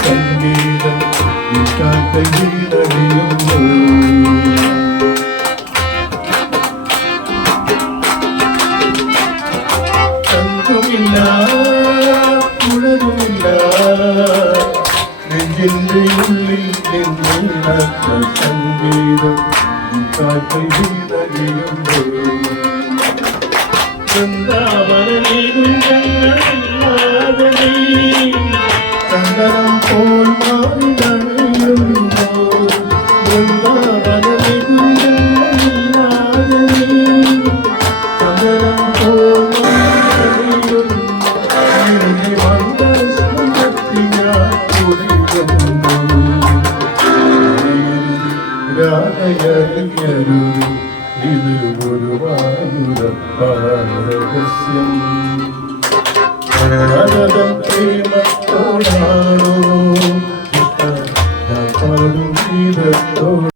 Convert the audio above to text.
സംഗീതം കാക്കയിലടിയുന്നു തങ്കുമില്ല ഉണരുമില്ല നെഞ്ചിന്റെ ഉള്ളിൽ നിന്നില്ലാത്ത സംഗീതം കാക്കയിലടിയുന്നു ചന്ദനം പോൽ മാറിടയുന്നു ചന്ദനം പോൽ മാറിടയുന്നു രാധയറിയരുത് ഇത് ഒരു വായുരപ്പാരഹസ്യം പ്രേമത്തോടാണോ പാടും ഗീതത്തോട്